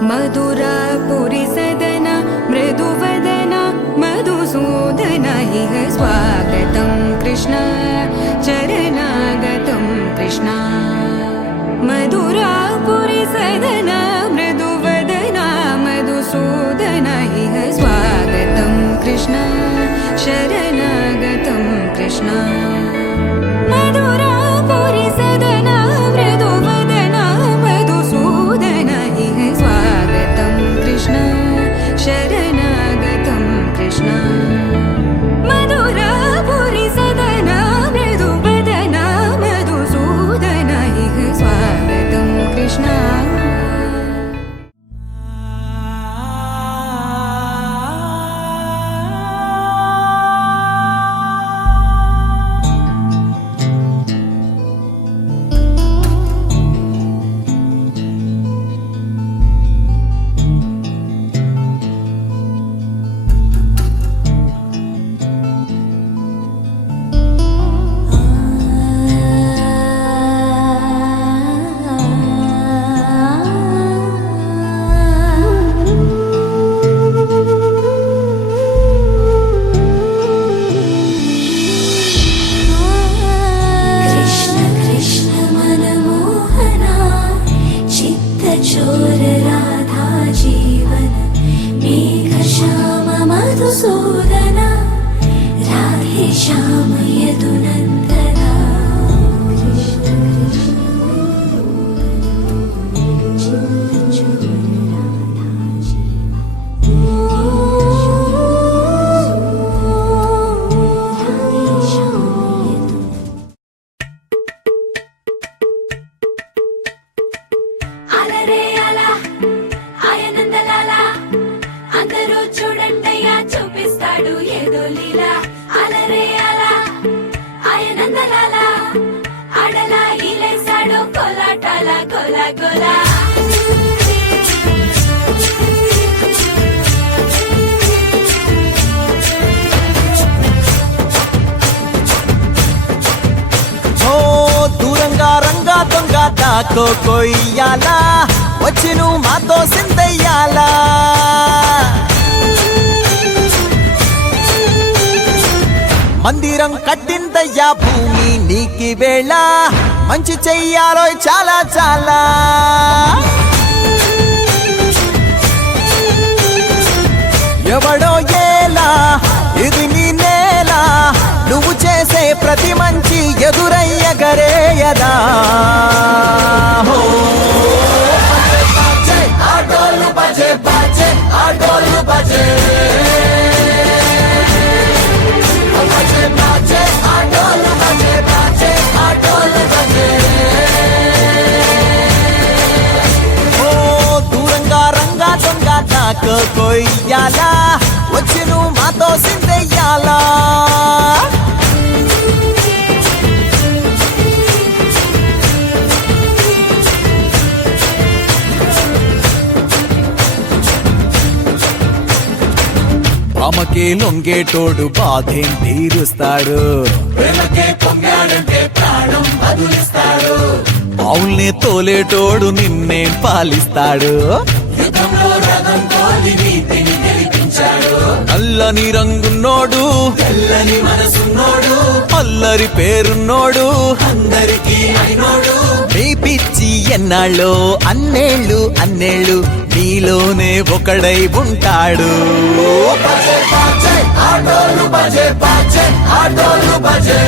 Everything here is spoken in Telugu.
मधुरापुरी सदना मृदुवदना मधुसूदन इह स्वागतं कृष्ण चरणागतं कृष्ण मधुरापुरी सदना मृदुवदना मधुसूदन इह स्वागतं कृष्ण शरणागतं कृष्ण मधुरापुरी सदना मृदुवदना मधुसूदन इह स्वागतं कृष्ण शरणागतं कृष्ण मधुरापुरी सदना मृदुवदना मधुसूदन इह स्वागतं कृष्ण चोर राधा जीवन मेघ श्याम मधुसूदन राधे श्याम यदुनंदना అందరూ చూడండయ్యా చూపిస్తాడు ఏదో లీలా అలరే అలా ఆయనందలాల ఆడలా ఈలేసాడు కోలాటాల గోలా గోలా దూరంగా రంగా దొంగ దాకో కొయ్యాలా వచ్చి నువ్వు మాతో సిందయ్యాలా మందిరం కట్టిందయ్యా భూమి నీకి వేళ మంచి చెయ్యాలో చాలా చాలా ఎవడో ఏలా ఇది నీ నేల నువ్వు చేసే ప్రతి మంచి ఎదురయ్యగరేయదా ఆటోలు బజే బజే ఆటోలు బజే దూరంగా రంగా దొంగ నాకు కొయ్యాలా వచ్చి నువ్వు మాతో సిందెయ్యాలా ఆమెకే లొంగేటోడు బాధేం తీరుస్తాడు బావుల్ని తోలేటోడు నిన్నే పాలిస్తాడు నల్లని రంగున్నోడు తెల్లని మనసున్నోడు అల్లరి పేరున్నోడు అందరికీ అయినోడు నీ పిచ్చి ఎన్నాళ్ళో అన్నేళ్ళు అన్నేళ్ళు నీలోనే ఒకడై ఉంటాడు ఆటోలు బజే బజే ఆటోలు బజే